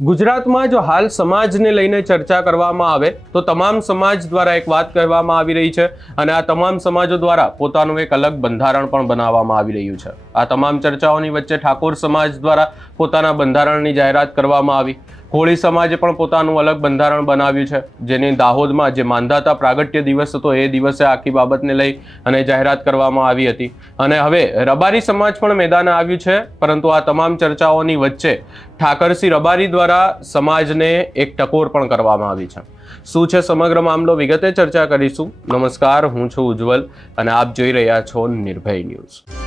ગુજરાતમાં જો હાલ સમાજને લઈને ચર્ચા કરવામાં આવે, તો તમામ સમાજ દ્વારા એક વાત કહેવામાં આવી રહી છે અને આ તમામ સમાજો દ્વારા પોતાનું એક અલગ બંધારણ પણ બનાવવામાં આવી રહ્યું છે. આ તમામ ચર્ચાઓની વચ્ચે ઠાકોર સમાજ દ્વારા પોતાના બંધારણની જાહેરાત કરવામાં આવી. કોળી સમાજે પણ પોતાનું અલગ બંધારણ બનાવ્યું છે. જેની દાહોદમાં જે માંધાતા પ્રાગટ્ય દિવસ હતો એ દિવસે આખી બાબતને લઈ અને જાહેરાત કરવામાં આવી હતી. અને હવે રબારી સમાજ પણ મેદાને આવ્યું છે, પરંતુ આ તમામ ચર્ચાઓની વચ્ચે ઠાકરસિંહ રબારી દ્વારા સમાજને એક ટકોર પણ કરવામાં આવી છે. શું છે સમગ્ર મામલો? વિગતે ચર્ચા કરીશું. નમસ્કાર, હું છું ઉજ્જવલ અને આપ જોઈ રહ્યા છો નિર્ભય ન્યૂઝ.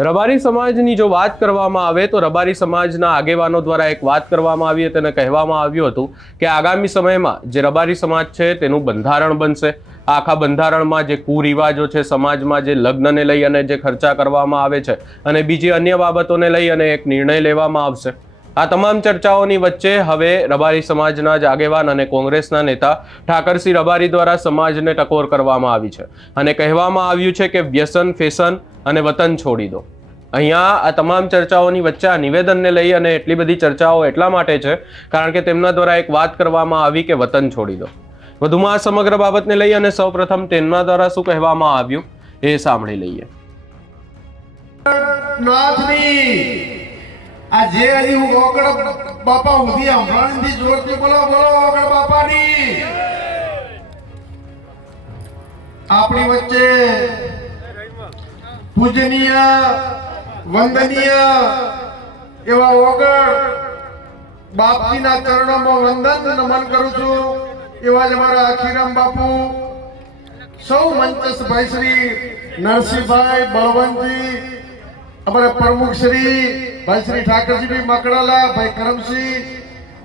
રબારી સમાજની જો વાત કરવામાં આવે તો રબારી સમાજના આગેવાનો દ્વારા એક વાત કરવામાં આવી હતી અને કહેવામાં આવ્યું હતું કે આગામી સમયમાં જે રબારી સમાજ છે તેનું બંધારણ બનશે. આખા બંધારણમાં જે કુરિવાજો છે, સમાજમાં જે લગ્નને લઈ અને જે ખર્ચા કરવામાં આવે છે અને બીજી અન્ય બાબતોને લઈ અને એક નિર્ણય લેવામાં આવશે. આ તમામ ચર્ચાઓની વચ્ચે હવે રબારી સમાજના જ આગેવાન અને કોંગ્રેસના નેતા ઠાકરસિંહ રબારી દ્વારા સમાજને ટકોર કરવામાં આવી છે. અને કહેવામાં આવ્યું છે કે વ્યસન, ફેશન અને વતન છોડી દો. અહીંયા આ તમામ ચર્ચાઓની વચ્ચે આ નિવેદનને લઈ અને એટલી બધી ચર્ચાઓ એટલા માટે છે કારણ કે તેમના દ્વારા એક વાત કરવામાં આવી કે વતન છોડી દો. વધુમાં આ સમગ્ર બાબતને લઈ અને સૌપ્રથમ તેમના દ્વારા શું કહેવામાં આવ્યું એ સાંભળી લઈએ. આ જે હજી હું ઓગળ બાપા ઉધી હમણાંથી જોરથી બોલો બોલો, ઓગળ બાપાની. આપણી વચ્ચે પૂજનીય, વંદનીય એવા ઓગળ બાપજીના ચરણોમાં વંદન નમન કરું છું. એવા જ મારા આખીરામ બાપુ, સૌ મંચસ ભાઈ શ્રી નરસિંહભાઈ બળવંતજી અમારા પ્રમુખ શ્રી ભાઈ શ્રી ઠાકરજી મકડાલા, ભાઈ કરમસિંહ,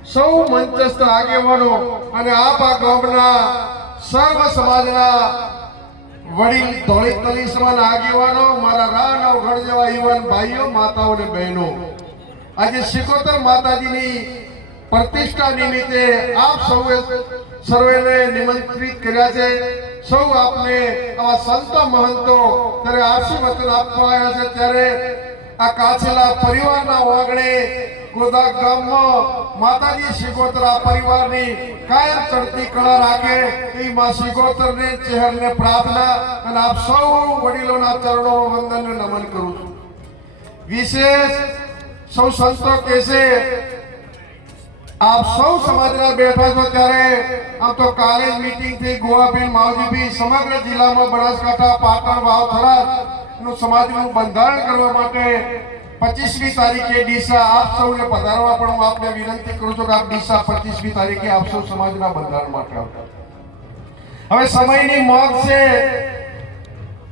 સૌ મંચસ્થ આગેવાનો અને આપ આ ગામના સર્વ સમાજના વડીલ ધોળી તલી સમાન આગેવાનો, મારા રાણ અવઘડ જેવા યુવાન ભાઈઓ, માતાઓ અને બહેનો. આજે શિકોતર માતાજીની પ્રતિષ્ઠા નિમિત્તે આપ સૌએ સર્વેને નિમંત્રિત કર્યા છે. સૌ આપને આવા સંતો મહંતો ત્યારે આશીર્વચન આપવા આવ્યા છે. ત્યારે આ કાછેલા પરિવારના વાગણે ગોદા ગામમાં માતાજી શિગોતરા પરિવારની કાયમ ચડતી કળા રાખે એ માં શિગોતરને ચહેરને પ્રાર્થના અને આપ સૌ વડીલોના ચરણો વંદન નમન કરું છું. વિશેષ સૌ સંતો કહેશે આપ સૌ સમાજના બેઠા છો ત્યારે આમ તો કાલેજ મીટિંગથી ગોવાબેન માવજીભી સમગ્ર જિલ્લામાં બનાસકાંઠા, પાટણ વાવ થરાદનું સમાજનું બંધારણ કરવા માટે પચીસમી તારીખે ડીસા આપ સૌને પધારવા પણ હું આપને વિનંતી કરું છું કે આપ ડીસા પચીસમી તારીખે આપ સૌ સમાજના બંધારણ માટે આવતા. હવે સમયની મોગ છે.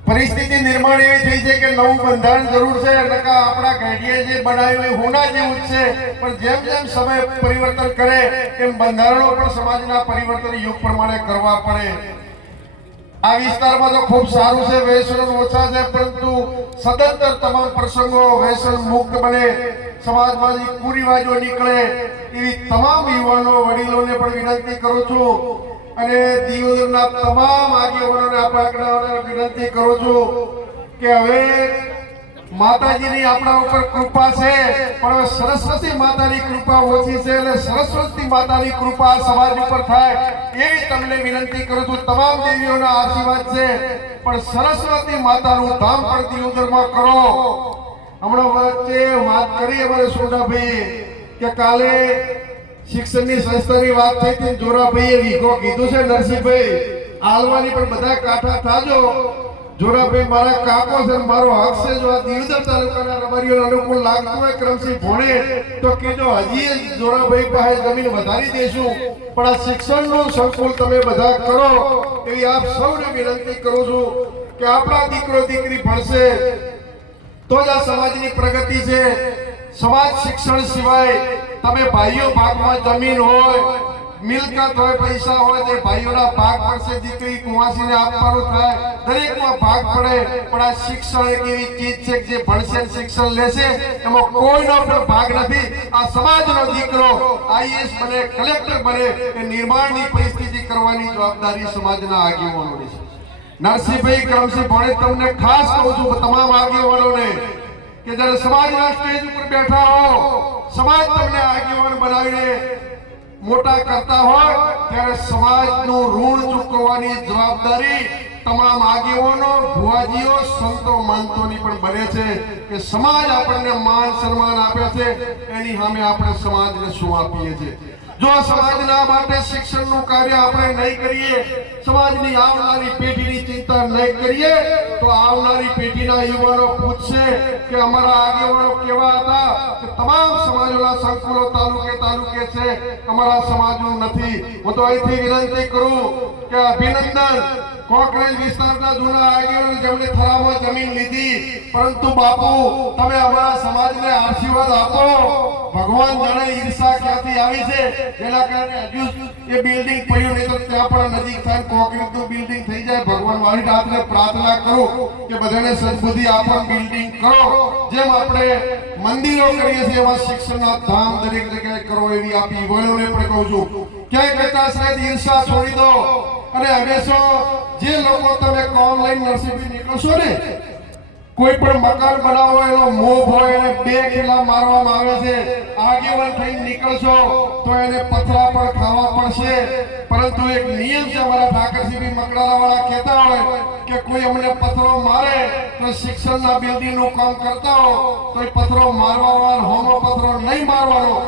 પરિસ્થિતિ નિર્માણ એવી થઈ છે કે નવું બંધારણ જરૂર છે નકા આપણા ઘડીએ જે બનાવ્યું હોના જેવું જ છે. પણ જેમ જેમ સમય પરિવર્તન કરે એમ બંધારણો પણ સમાજના પરિવર્તન યુગ પ્રમાણે કરવા પડે. આ વિસ્તારમાં તો ખૂબ સારું છે વ્યસન ઓછા છે, પરંતુ સદંતર તમામ પ્રસંગો વ્યસન મુક્ત બને. સમાજમાંથી કુરિવાજો નીકળે. એવી તમામ યુવાનો વડીલોને પણ વિનંતી કરું છું અને દીવના તમામ આગેવાનોને આપણા વિનંતી કરું છું કે હવે માતાજીની આપણા ઉપર કૃપા છે, પણ હવે સરસ્વતી માતાની કૃપા ઓછી છે એટલે સરસ્વતી માતાની કૃપા સમાજ ઉપર થાય એવી તમને વિનંતી કરું છું. તમામ દેવીઓના આશીર્વાદ છે, પણ સરસ્વતી માતાનું ધામ પણ દિયોદરમાં કરો. હમણાં વચ્ચે વાત કરી અમારે સોનાભાઈ કે કાલે શિક્ષણની સંસ્થાની વાત થઈ હતી જોરાભાઈએ વીઘો કીધું છે, નરસિંહભાઈ. આલવાની પણ બધા કાઠા થાજો. જોરાભાઈ, મારા કાકો છે મારો હક છે જો આ દિવદર તાલુકાના રબારીઓને અનુકૂળ લાગતું હોય ક્રમશી ભણે, તો કેજો હજી જોરાભાઈ પાસે જમીન વધારી દેશું. પણ આ શિક્ષણનું સંકુલ તમે બધા કરો એવી આપ સૌને વિનંતી કરું છું કે આપણા દીકરો દીકરી ભણશે, તો જ આ સમાજની પ્રગતિ છે. સમાજ શિક્ષણ સિવાય તમે ભાઈઓ ભાગમાં જમીન હોય, મિલકત હોય, પૈસા હોય, તે ભાઈઓના ભાગ પડશે દીકરી કુવાસીને આપવાનું થાય. દરેકમાં ભાગ પડે, પણ આ શિક્ષણ એક એવી ચીજ છે જે ભણશે શિક્ષણ લેશે, એમાં કોઈનો પણ ભાગ નથી. આ સમાજનો દીકરો આઈએસ બને, કલેક્ટર બને, એ નિર્માણની પરિસ્થિતિ કરવાની જવાબદારી સમાજના આગેવાનોની છે. નરસિંહભાઈ, કરમસિંહ ભણે તમને ખાસ કહું છું, તમામ આગેવાનોને કે જ્યારે સમાજના સ્ટેજ ઉપર બેઠા હો, સમાજ તમને આગેવાન બનાવીને મોટા કરતા હોય, ત્યારે સમાજનું ઋણ ચૂકવવાની જવાબદારી તમામ આગેવાનો, ભુવાજીઓ, સંતો, મંતોની પણ બને છે કે સમાજ આપણને માન સન્માન આપે છે. એની સામે આપણે સમાજને શું આપીએ છીએ? જો સમાજના માટે શિક્ષણનું કાર્ય આપણે નહીં કરીએ, સમાજની આવનારી પેઢીની ચિંતા નહીં કરીએ, તો આવનારી પેઢીના યુવાનો પૂછશે કે અમારા આગેવાનો કેવા હતા, કે તમામ સમાજોના સંકુલો તાલુકે તાલુકે છે, અમારા સમાજનું નથી. હું તો અહીંથી વિનંતી કરું કે અભિનંદન કોકરેજ વિસ્તારના જૂના આગેવાનો જેમણે થરામાં જમીન લીધી, પરંતુ બાપુ, તમે અમારા સમાજને આશીર્વાદ આપો. ભગવાન જાણે ઈર્ષા ક્યાંથી આવી છે? જેના કારણે હજુ એ બિલ્ડિંગ પડ્યું, નહીં તો ત્યાં પણ નજીક થાય કોકરેજનું બિલ્ડિંગ થઈ જાય. ભગવાન મારી રાત્રે પ્રાર્થના કરું કે બધાને સદબુદ્ધિ આપો બિલ્ડિંગ કરો. જેમ આપણે મંદિરો કરીએ છીએ, એવા શિક્ષણના ધામ દરેક જગ્યાએ કરો એવી આપી યુવાનોને પણ કહું છું. ક્યાંય કહેતા સાહેબ ઈર્ષા છોડી દો. અને હંમેશા જે લોકો તમે ઓનલાઈન નરસિંહથી નીકળશો ને, કોઈ પણ મકાન બનાવો, એનો મોહ હોય, એને બે કિલ્લા મારવામાં આવે છે, આગેવાન થઈને નીકળશો તો એને પથરા પણ ખાવા પડશે. પરંતુ એક નિયમ છે અમારા ઠાકરસિંહ મકડાલા વાળા કહેતા હોય કે કોઈ અમને પથરો મારે, તો શિક્ષણના બિલ્ડિંગનું કામ કરતા હો તો એ પથરો મારવા વાળો હોમો પથરો નહીં મારવાનો.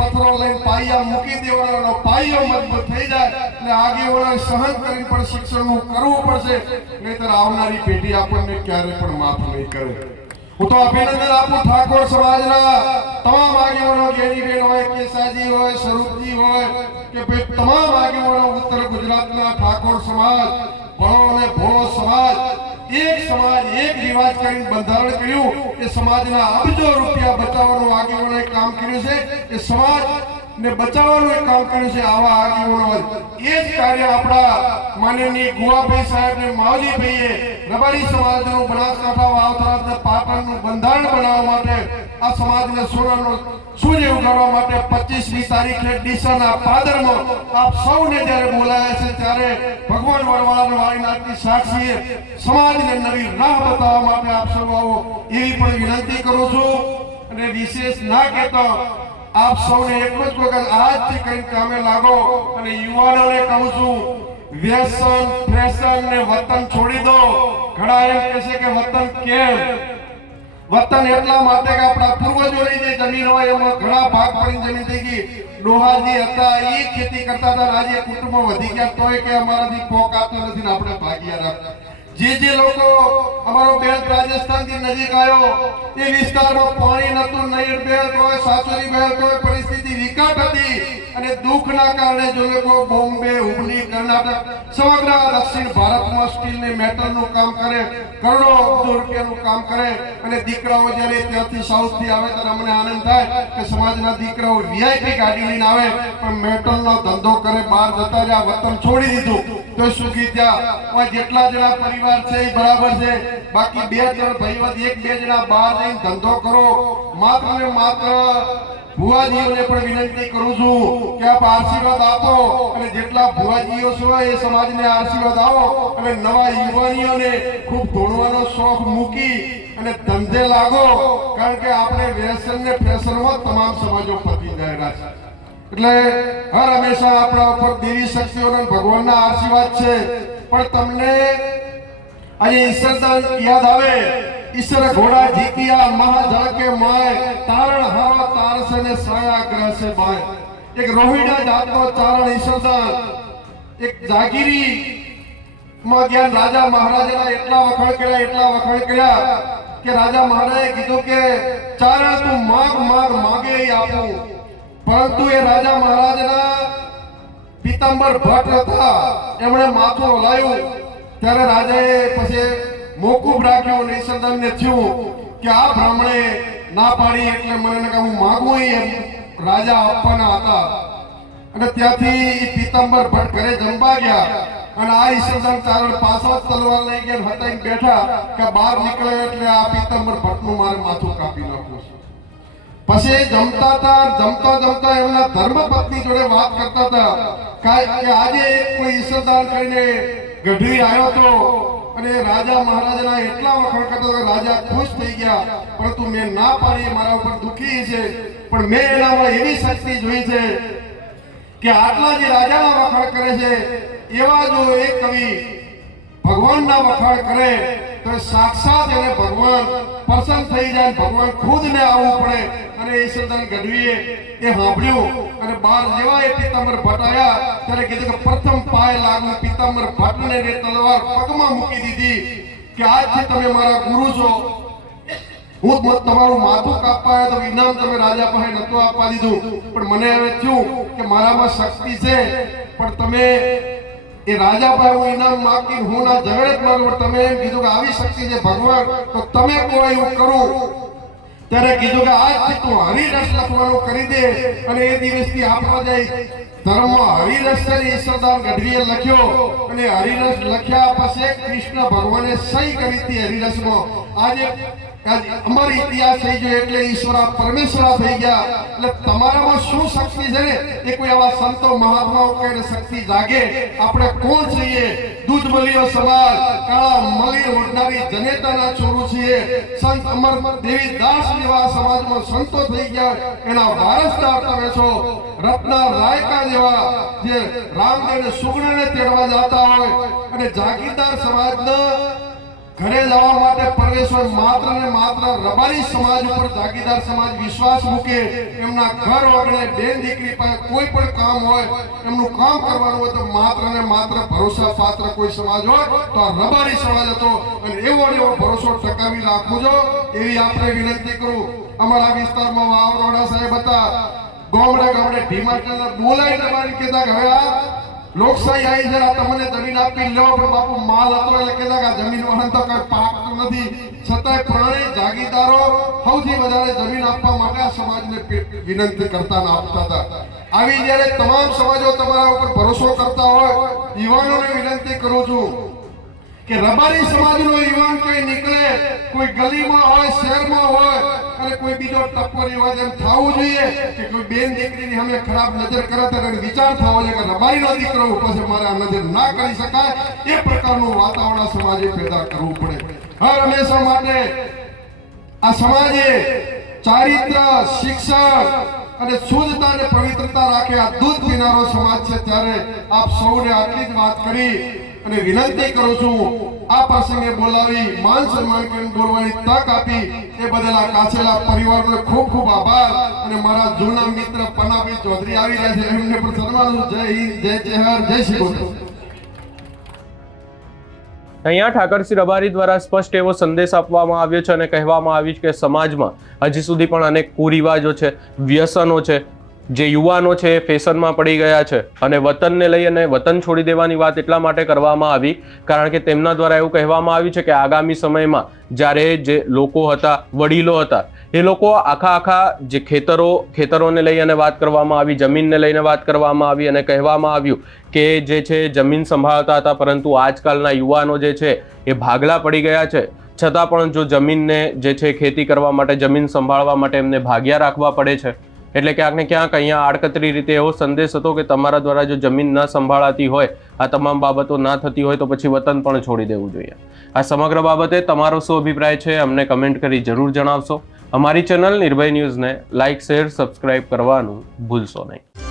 પથરો લઈને પાયા મૂકી દેવાનો એનો પાયો મજબૂત થઈ જાય એટલે આગેવાળાએ સહન કરીને પણ શિક્ષણનું કરવું પડશે. નહીતર આવનારી પેઢી આપણને ક્યારે પણ માફ નહીં કરે. હું તો અભિનંદન આપું ઠાકોર સમાજના તમામ આગેવાનો ગેરીબેન હોય, કેસાજી હોય, સ્વરૂપજી હોય, કે ભાઈ તમામ આગેવાનો ઉત્તર ગુજરાતના ઠાકોર સમાજ ભણો અને ભોળો સમાજ એક સમાજ, એક રિવાજ કરીને બંધારણ કર્યું એ સમાજના અબજો રૂપિયા બચાવવાનું આગેવાનોએ કામ કર્યું છે. એ સમાજ ને બચાવવાનું એક કામ કર્યું છે આવા આગેવાનો એ જ કાર્ય આપણા માનનીય ગુવાભાઈ સાહેબ ને માવજીભાઈએ રબારી સમાજનું બનાસકાંઠા વાવથરા પાટણનું બંધારણ બનાવવા માટે, આ સમાજને સોનાનો સૂર્ય ઉગાડવા માટે 25મી તારીખે ડીસાના પાદરમાં આપ સૌને જ્યારે બોલાયા છે ત્યારે ભગવાન વરવાળાનો વાળીનાથની સાક્ષીએ સમાજને નવી રાહ બતાવવા માટે આપ સૌ આવો એવી પણ વિનંતી કરું છું. અને વિશેષ ના કહેતો આપ સૌને એક જ વખત આજથી કઈ કામે લાગો અને યુવાનોને કહું છું, વ્યસન, ફેશન ને વતન છોડી દો. ઘણા એમ કહેશે કે વતન કેમ? વતન એટલા માટે કે આપણા પૂર્વજોની જે જમીન હોય, એમાં ઘણા ભાગ પડીને જમીન થઈ ગઈ. ડોહાજી હતા એ ખેતી કરતા હતા, આજે કુટુંબો વધી ગયા, તોય કે અમારાથી પોક આપતો નથી ને આપણે ભાગ્યા રાખ જે જે લોકો અમારો બેન રાજસ્થાનથી નજીક આવ્યો, એ વિસ્તારમાં પાણી નતું નહીં બેલ હોય સાચોરી બેલ હોય, પરિસ્થિતિ વિકટ હતી. અને દુઃખના કારણે જો લોકો બોમ્બે હુબલી કર્ણાટક, સમગ્ર દક્ષિણ ભારતમાં સ્ટીલ ને મેટલનું કામ કરે કરોડો રૂપિયાનું કામ કરે અને દીકરાઓ જ્યારે ત્યાંથી સાઉથથી આવે ત્યારે અમને આનંદ થાય કે સમાજના દીકરાઓ વીઆઈપી ગાડી લઈને આવે, પણ મેટલનો ધંધો કરે, બહાર જતા રહ્યા, વતન છોડી દીધું. તો સુખી થયા જેટલા જણા પરિવાર છે એ બરાબર છે. બાકી બે જણ ભાઈ એક બે જણા બહાર જઈને ધંધો કરો. માત્ર ને માત્ર ભુવાજીઓને પણ વિનંતી કરું છું કે આપ આશીર્વાદ આપો અને જેટલા ભુવાજીઓ છો એ સમાજને આશીર્વાદ આવો અને નવા યુવાનીઓને ખૂબ ધોળવાનો શોખ મૂકી અને ધંધે લાગો, કારણ કે આપણે વ્યસન ને ફેશનમાં તમામ સમાજો પતી ગયેલા છે. એટલે હર હંમેશા આપણા ઉપર દેવી શક્તિઓ અને ભગવાનના આશીર્વાદ છે. પણ તમને ઈશ્વરદાન યાદ આવે ઈશ્વર ઘોડા જીત્યા મહા કે માય. તારણ હારો તારસે ને સાયા ગ્રહ બાય. એક રોહિડા જાતનો ચારણ ઈશ્વરદાન એક જાગીરી માં જ્ઞાન રાજા મહારાજાના એટલા વખાણ કર્યા, એટલા વખાણ કર્યા કે રાજા મહારાજે કીધું કે, ચારણ તું માગ માગ, માગે આપું. પરંતુ એ રાજા મહારાજના પીતાંબર ભટ્ટ હતા. એમણે માથું હલાયું. ત્યારે રાજાએ પછી મોકૂફ રાખ્યો અને ઈશ્વરદાનને થયું કે આ બ્રાહ્મણે ના પાડી એટલે મને હું માગું એમ. રાજા આપવાના હતા. અને ત્યાંથી પીતાંબર ભટ્ટ ઘરે જમવા ગયા. અને આ ઈશ્વરદાન ચારણ પાછો તલવાર લઈ ગયા હટાઈને બેઠા કે બહાર નીકળે એટલે આ પીતંબર ભટ્ટનું મારે માથું કાપી નાખવું પછી જમતા હતા જમતા જમતા એમના ધર્મપત્ની જોડે વાત કરતા હતા. કે આજે કોઈ ઈશ્વરદાન કરીને ગઢવી આવ્યો હતો અને રાજા મહારાજના એટલા વખાણ કરતો રાજા ખુશ થઈ ગયા. પરંતુ મેં ના પાડી મારા ઉપર દુખી છે. પણ મેં એનામાં એવી શક્તિ જોઈ છે કે આટલા જે રાજાના વખાણ કરે છે, એવા જો એક કવિ ભગવાનના વખાણ કરે, તો સાક્ષાત એને ભગવાન પ્રસન્ન થઈ જાય ભગવાન ખુદ ને આવવું પડે. અને ઈશ્વરદાન ગઢવીએ એ સાંભળ્યું અને બાર જેવા એ પિતાંબર ભટ્ટ આવ્યા ત્યારે કીધું કે પ્રથમ પાય લાગુ પિતાંબર ભટ્ટને એ તલવાર પગમાં મૂકી દીધી કે આજથી તમે મારા ગુરુ છો. હું તમારું માથું કાપવા આવ્યો તો ઇનામ તમે રાજા પાસે નતું આપવા દીધું. પણ મને હવે થયું કે મારામાં શક્તિ છે. પણ તમે એ રાજા પાસે હું ઇનામ માગી હું ના ઝઘડે જ માગું તમે એમ કીધું કે આવી શક્તિ છે ભગવાન, તો તમે કહો એવું કરું. ત્યારે કીધું કે આજ તું હરિરસ લખવાનું કરી દે અને એ દિવસથી આપણો જે ધર્મ હરિરસ છે ઈશ્વરદાન ગઢવીએ લખ્યો. અને હરિરસ લખ્યા પછી કૃષ્ણ ભગવાને સહી કરી હતી હરિરસમાં. આજે અમારો ઇતિહાસ થઈ ગયો એટલે ઈશ્વર પરમેશ્વર થઈ ગયા. એટલે તમારામાં શું શક્તિ છે? ને એ કોઈ આવા સંતો, મહાત્માઓ કહીને શક્તિ જાગે? આપણે કોણ છીએ? દૂધ બલિયો સમાજ, કાળા મળી ઓઢનારી જનેતાના છોરું છીએ. સંત અમર દેવી દાસ જેવા સમાજમાં સંતો થઈ ગયા. એના વારસદાર તમે છો. રત્ના રાયકા જેવા જે રામદેવને સુગણને તેડવા જતા હોય. અને જાગીરદાર સમાજના ઘરે જવા માટે પરમેશ્વર માત્ર ને માત્ર રબારી સમાજ ઉપર જાગીદાર સમાજ વિશ્વાસ મૂકે, એમના ઘર વગણે બેન દીકરી પાસે કોઈ પણ કામ હોય, એમનું કામ કરવાનું હોય તો માત્ર ને માત્ર ભરોસા પાત્ર કોઈ સમાજ હોય તો આ રબારી સમાજ હતો. અને એવો એવો ભરોસો ટકાવી રાખવો જો, એવી આપણે વિનંતી કરું. અમારા વિસ્તારમાં વાવરોડા સાહેબ હતા. ગામડે ગામડે ઢીમાટલા બોલાય મારી કહેતા હવે આ લોકશાહી આવી જરા તમને જમીન આપી લેવો પણ બાપુ માલ હતો એટલે કહેતા કે જમીન વાળા તો કઈ પાકતું નથી. છતાંય પ્રાણી જાગીદારો સૌથી વધારે જમીન આપવા માટે આ સમાજને વિનંતી કરતા આપતા હતા. આવી જ્યારે તમામ સમાજો તમારા ઉપર ભરોસો કરતા હોય, યુવાનોને વિનંતી કરું છું કે રબારી સમાજનો યુવાન કોઈ નીકળે, કોઈ ગલીમાં હોય, શહેરમાં હોય, અને કોઈ બીજો ટપ્પર યુવાન એમ થવું જોઈએ કે કોઈ બેન દીકરીની અમે ખરાબ નજર કરે તો વિચાર થવો જોઈએ કે રબારીનો દીકરો ઉપર મારે આ નજર ના કરી શકાય. એ પ્રકારનું વાતાવરણ સમાજે પેદા કરવું પડે. હર હંમેશા માટે આ સમાજે ચારિત્ર, શિક્ષણ અને શુદ્ધતા અને પવિત્રતા રાખે આ દૂધ પીનારો સમાજ છે. ત્યારે આપ સૌને આટલી જ વાત કરી. અને વિનંતી કરું છું, આ પ્રસંગે બોલાવી, માન સન્માન કરીને તક આપી, એ બદલ આ કાછેલા પરિવારનો ખૂબ ખૂબ આભાર. અને મારા જૂના મિત્ર પનાભાઈ ચૌધરી આવી રહ્યા છે. એમને પણ સન્માન જય હિન્દ, જય ચેહર, જય શ્રી અહીંયા ઠાકરસિંહ રબારી દ્વારા સ્પષ્ટ એવો સંદેશ આપવામાં આવ્યો છે અને કહેવામાં આવ્યું છે કે સમાજમાં હજી સુધી પણ અનેક કુરિવાજો છે, વ્યસનો છે જે યુવાનો છે, એ ફેશનમાં પડી ગયા છે અને વતનને લઈ અને વતન છોડી દેવાની વાત એટલા માટે કરવામાં આવી, કારણ કે તેમના દ્વારા એવું કહેવામાં આવ્યું છે કે આગામી સમયમાં જ્યારે જે લોકો હતા, વડીલો હતા, એ લોકો આખા આખા જે ખેતરો, ખેતરોને લઈ અને વાત કરવામાં આવી, જમીનને લઈને વાત કરવામાં આવી અને કહેવામાં આવ્યું કે જે છે, જમીન સંભાળતા હતા, પરંતુ આજકાલના યુવાનો જે છે, એ ભાગલા પડી ગયા છે. છતાં પણ જો જમીનને જે છે, ખેતી કરવા માટે, જમીન સંભાળવા માટે એમને ભાગ્યા રાખવા પડે છે. એટલે ક્યાંક ને ક્યાંક અહીંયા આડકતરી રીતે એવો સંદેશ હતો કે તમારા દ્વારા જો જમીન ન સંભાળાતી હોય, આ તમામ બાબતો ના થતી હોય તો પછી વતન પણ છોડી દેવું જોઈએ. આ સમગ્ર બાબતે તમારો શું અભિપ્રાય છે અમને કમેન્ટ કરી જરૂર જણાવશો. અમારી ચેનલ નિર્ભય ન્યૂઝને લાઇક શેર, સબસ્ક્રાઇબ કરવાનું ભૂલશો નહીં.